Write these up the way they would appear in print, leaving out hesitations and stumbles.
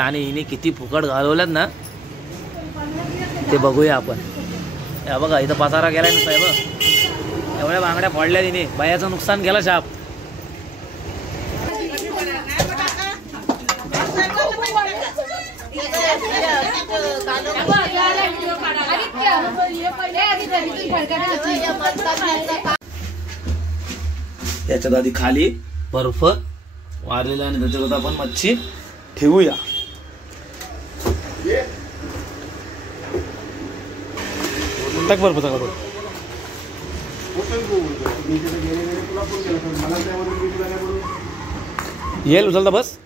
आणि हिने किती फुकट घालवल्यात ना ते बघूया आपण. या बघा इथं पसारा गेलाय ना साहेब, एवढ्या बांगड्या फोडल्या तिने, बायाचं नुकसान केलं शाप. याच्यात आधी खाली बर्फ वारलेला आणि त्याच्यात आपण मच्छी ठेवूया. टाक बर्फ सगळं येईल उचलता बस.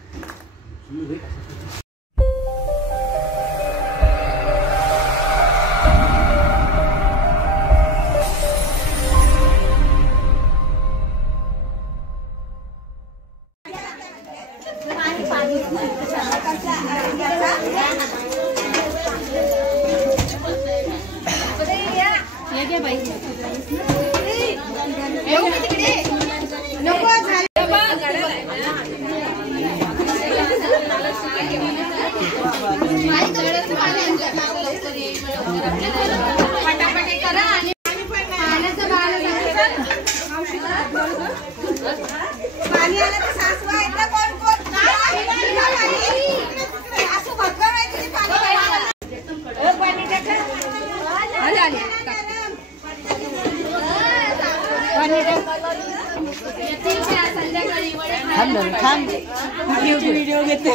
व्हिडिओ घेते.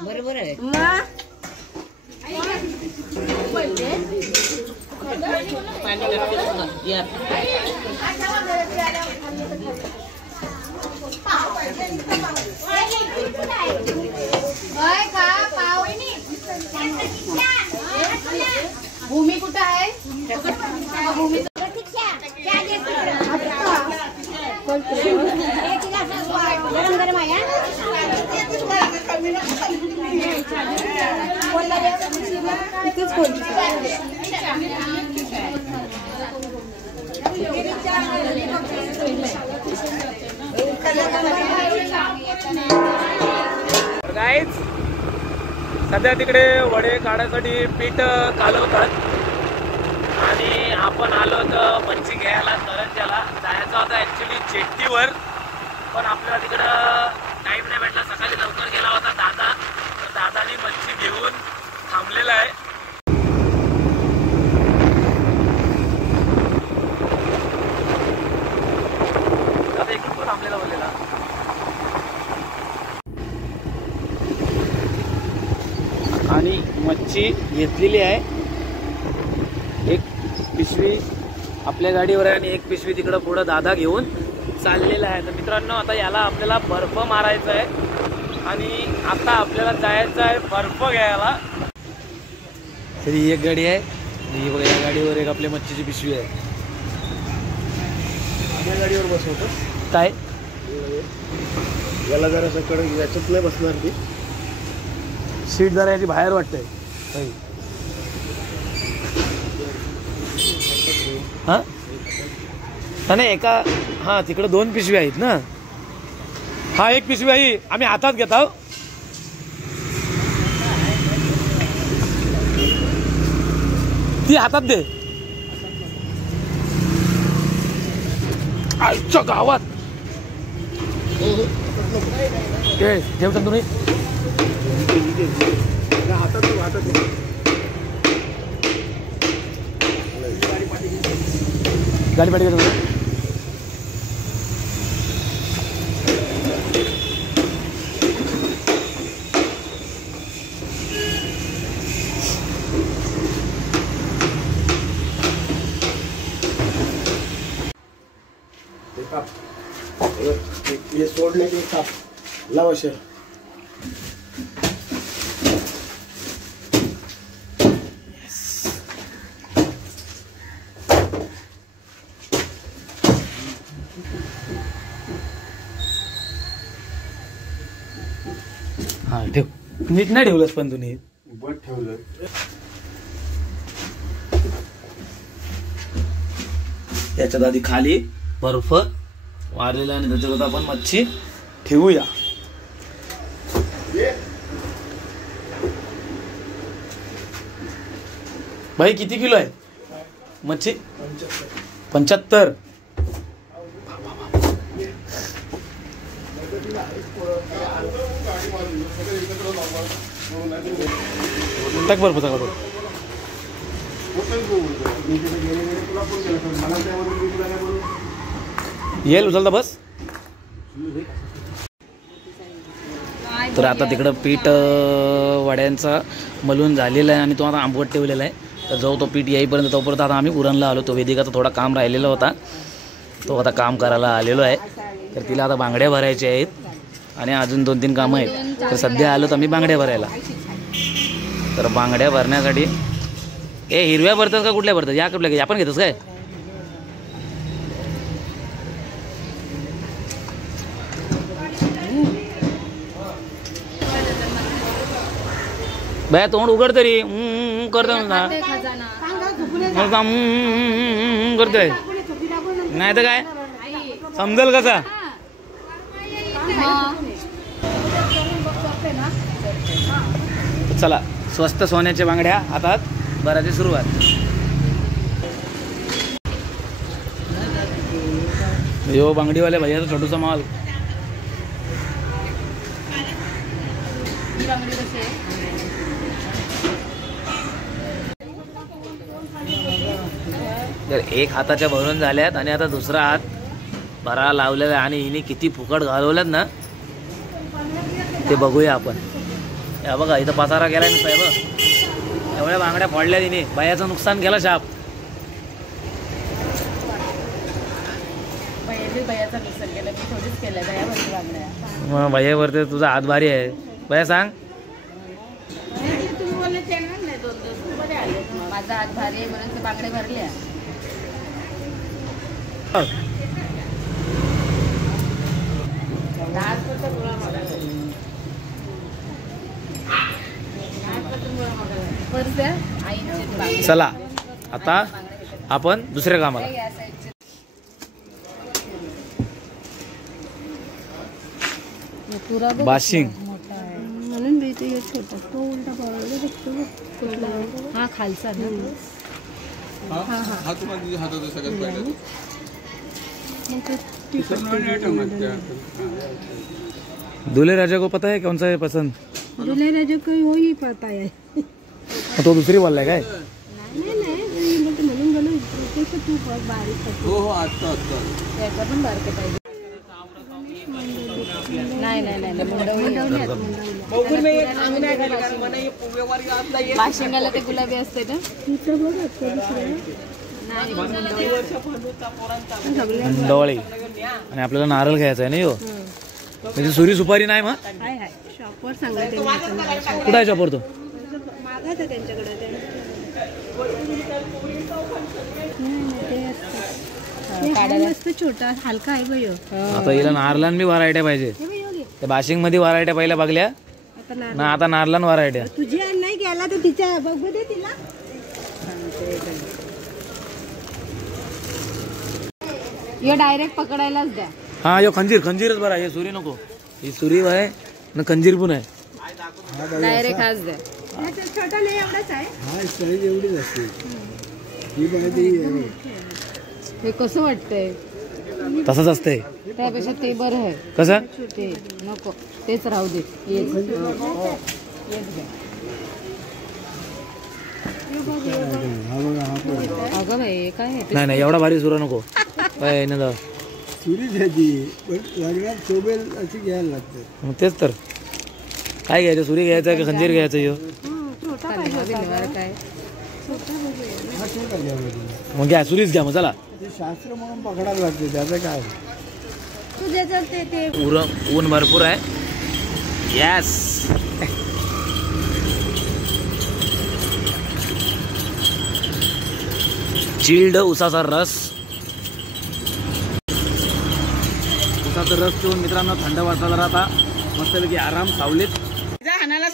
बरोबर आहे. भूमी कुठं आहे? भूमी गरम गरम आहे. गाईज सध्या तिकडे वडे काढण्यासाठी पीठ कालवतात आणि आपण आलो होतो मच्छी घ्यायला करंजाला. जायचं होतं ॲक्च्युली जेट्टीवर, पण आपल्याला तिकडं टाईम नाही भेटला. सकाळी लवकर गेला होता दादा, तर दादानी मच्छी घेऊन थांबलेला आहे. दादा एक पण थांबलेला बोललेला. आणि मच्छी घेतलेली आहे. एक पिशवी आपल्या गाडीवर आहे आणि एक पिशवी तिकडं पुढं दादा घेऊन चाललेला आहे. तर मित्रांनो आता याला आपल्याला बर्फ मारायचा आहे आणि आता आपल्याला जायचं आहे बर्फ घ्यायला. तरी एक गाडी आहे, ही बघा या गाडीवर एक आपल्या मच्छीची पिशवी आहे. या गाडीवर बसवतो काय याला जरा सकाळी याच्यात नाही बसणार ती सीट जरा याची बाहेर वाटतंय. हां नाही एका हां तिकडे दोन पिशवी आहेत ना. हा एक पिशवी आहे आम्ही हातात घेत आहोत. ती हातात दे. आजच्या गावात ठेवता तुम्ही हातात गाडी पाठी घेतो हे सोडले ते काप लावा शेर. हा ठेव. नीट नाही ठेवलंस पण तुम्ही बट ठेवलं. याच्यात आधी खाली बर्फ वारलेला आणि त्याच्यात आपण मच्छी ठेवूया. भाई किती किलो आहे मच्छी? 75. टाक बर्फ टाका तो. येईल उचलता बस. तर आता तिकडं पीठ वड्यांचा मलून झालेला आहे आणि तो आता आंबवट ठेवलेला आहे. तर जो तो पीठ येईपर्यंत तोपर्यंत आता आम्ही उरणला आलो. तो वेदिकाचा थोडा काम राहिलेला होता, तो आता काम करायला आलेलो आहे. तर तिला आता बांगड्या भरायच्या आहेत आणि अजून 2-3 कामं आहेत. तर सध्या आलो तर आम्ही बांगड्या भरायला. तर बांगड्या भरण्यासाठी हिरव्या भरतात का कुठल्या भरतात? या कुठल्या आपण घेतोस काय? बाया तोंड उघड तरी करतो ना करतोय नाही तर काय समजेल कसा? चला स्वस्त सोन्याच्या बांगड्या हातात भरायची सुरुवात. यो बांगडीवाल्या भैयाचा छोटूसा माल. तर एक हाताच्या भरून झाल्यात आणि आता दुसरा हात भरा लावलेला आहे आणि हिने किती फुकट घालवल्यात ना ते बघूया आपण. या बघा इथं पसारा गेलाय ना साहेब. एवढ्या बांगड्या फोडल्या तिने. बायाचं नुकसान केलं शाप. मग भैयावरती तुझा हात भारी आहे. भैया सांग. माझा हात भारी आहे म्हणून ते बांगडे भरले. चला आता आपण दुसऱ्या कामाला. बाशिंग म्हणून छोटा तो उलटा हा खालचा दूल्हे राजा को पता है कौन सा है पसंद? दूल्हे राजा को वही पता है. तो दुसरी बोललाय काय? म्हणून गेलो तू बारीक याचा पण बारके पाहिजे. नाही बाशिंगाला ते गुलाबी असते ना. डोळे आणि आपल्याला नारळ घ्यायचा आहे ना. यो म्हणजे सुरी सुपारी नाही. मग शॉपवर सांगायचं कुठं आहे शॉपवर? तो मागायचं त्यांच्याकडे. मस्त छोटा हलका आहे भाई. आता हिला नारलान बी व्हरायट्या पाहिजे. त्या बाशिंग मध्ये व्हरायट्या पहिल्या बघल्या ना. आता नारलान व्हरायट्या तुझी नाही गेला तर तिच्या बघू दे तिला. यो डायरेक्ट पकडायलाच द्या. हा यो खंजीरच बरा. हे सुरी नको. ही सुरी आहे ना खंजीर पण आहे. डायरेक्ट हाच द्या. छोटा नाही एवढाच आहे. एवढीच असते. हे कसं वाटतंय? तसंच असतंय. त्यापेक्षा ते बरं आहे. कसं? ते नको तेच राहू दे. अगं बाई काय नाही नाही एवढा भारी सुरा नको ना सुरी झाली पण लग्नात शोभेल अशी घ्यायला लागते. मग तेच तर काय घ्यायचं सुरी घ्यायचं का खंजीर घ्यायचं ह्यो काय हा छोटा घ्या म्हणजे. मग घ्या सुरीच घ्या मग चला. ते शास्त्र म्हणून पकडायला लागते त्याचं काय. तुझ्या चलते ते ऊन भरपूर आहे. यस चिल्ड उसाचा रस. उसाचा रस पिऊन मित्रांनो थंड वाटायला राहता मस्तपैकी आराम सावलीत.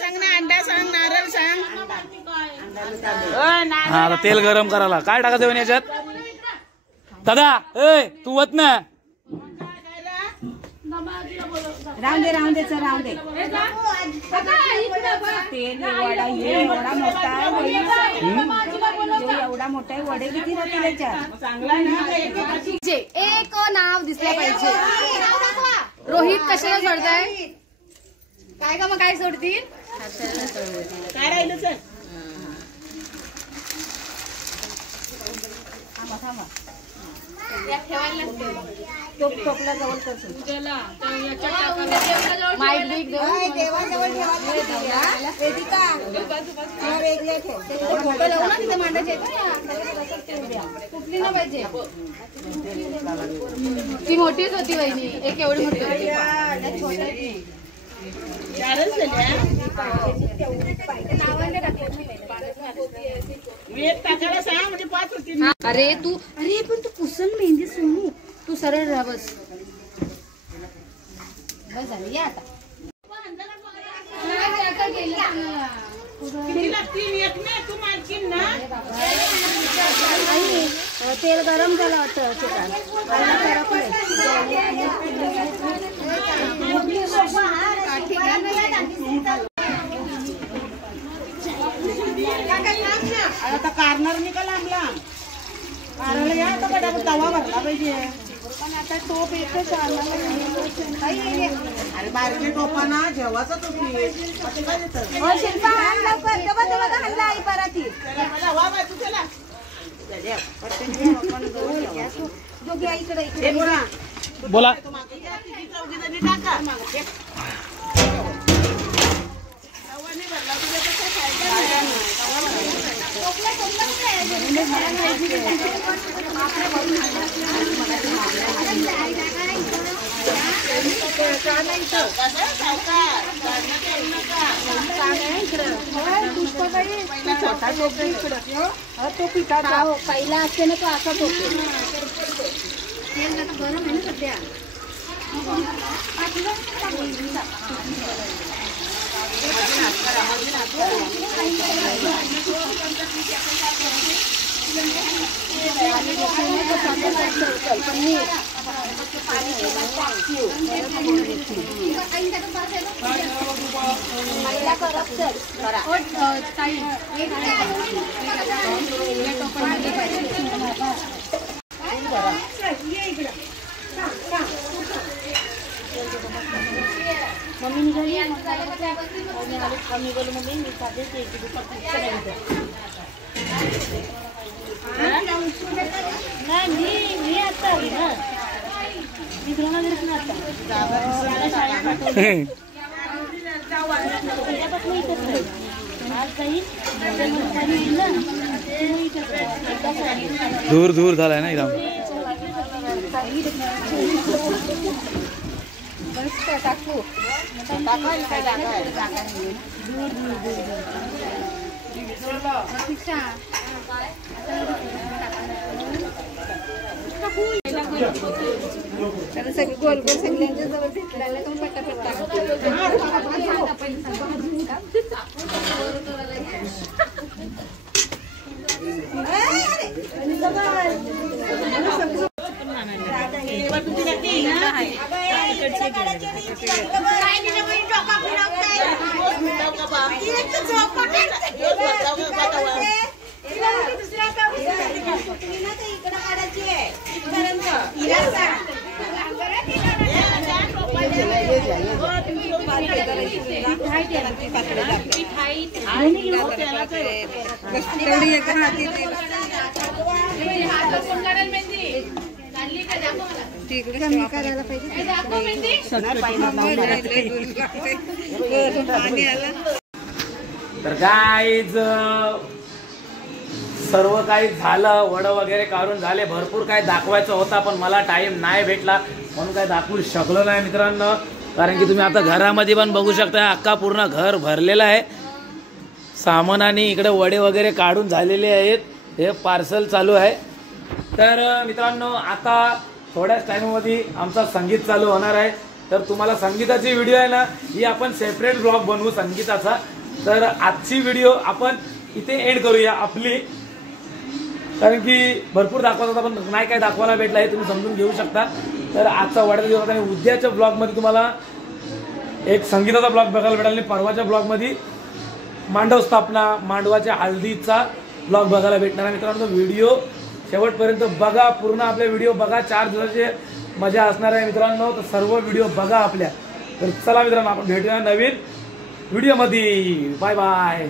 सांग ना अंडा सांग नारळ सांग. हा आता तेल गरम करायला काय टाकायचं म्हणे याच्यात दादा ए तू वत ना. राहून दे चल राहून दे. तेल वडा एवढा मोठा आहे एवढा मोठा आहे वडे किती राहतील याच्यात. एक नाव दिसलं पाहिजे. रोहित कशाला सोडताय काय का मग काय सोडतील काय राहिलं चल टोपला जवळ करशील माईक बिक देवाजवळ फोटो लावू ना तिथे मांडायचे कुठली ना पाहिजे ती मोठीच होती वहिनी एक एवढी मोठी होती. अरे तू अरे पण तू पुसून मेहंदी सोनू तू सरळ राहा बस बस झाली या आता. तेल गरम झालं वाटतं आता कार्नर निकाल आणला कारला या तर बडा तवा भरला पाहिजे पण आता टोप एकच अरे बारके टोपाना जेवाचा तो बोला तो पिठाचा पहिला असते ना तो असा तो गरम आहे ना सध्या मम्मी निघाली निघालो मम्मी मी साधे नाही मी आता आली ना मी तुला दूर दूर झालाय ना इराम. बस टाकू सगळे गोल गोल सगळ्यांच्या जवळ घेतलेला तो पटापट तर गाईज सर्व काही झालं, वड वगैरे काढून झाले, भरपूर काय दाखवायचं होता पण मला टाइम नाही भेटला म्हणून काय दाखवू शकलो नाही मित्रांनो. कारण की तुम्ही आता घरामध्ये पण बघू शकता अख्खा पूर्ण घर भरलेलं आहे सामानाने. इकडे वडे वगैरे काढून झालेले आहेत, हे पार्सल चालू आहे. तर मित्रांनो आता थोड्याच टाइममध्ये आमचा संगीत चालू होणार आहे. तर तुम्हाला संगीताची व्हिडिओ आहे ना ही आपण सेपरेट ब्लॉग बनवू संगीताचा. तर आजची व्हिडिओ आपण इथे एंड करूया आपली, कारण की भरपूर दाखवत होता पण नाही काय दाखवायला भेटला हे तुम्ही समजून घेऊ शकता. तर आजचा वडाचा दिवस आणि उद्याच्या ब्लॉगमध्ये तुम्हाला एक संगीताचा ब्लॉग बघायला भेटेल आणि परवाच्या ब्लॉगमध्ये मांडव स्थापना, मांडवाच्या हळदीचा ब्लॉग बघायला भेटणार आहे. मित्रांनो व्हिडिओ शेवटपर्यंत बघा, पूर्ण आपले व्हिडिओ बघा, 4 दिवसाची मजा असणार आहे मित्रांनो. तर सर्व व्हिडिओ बघा आपल्या. तर चला मित्रांनो आपण भेटूया नवीन व्हिडिओमध्ये. Bye bye.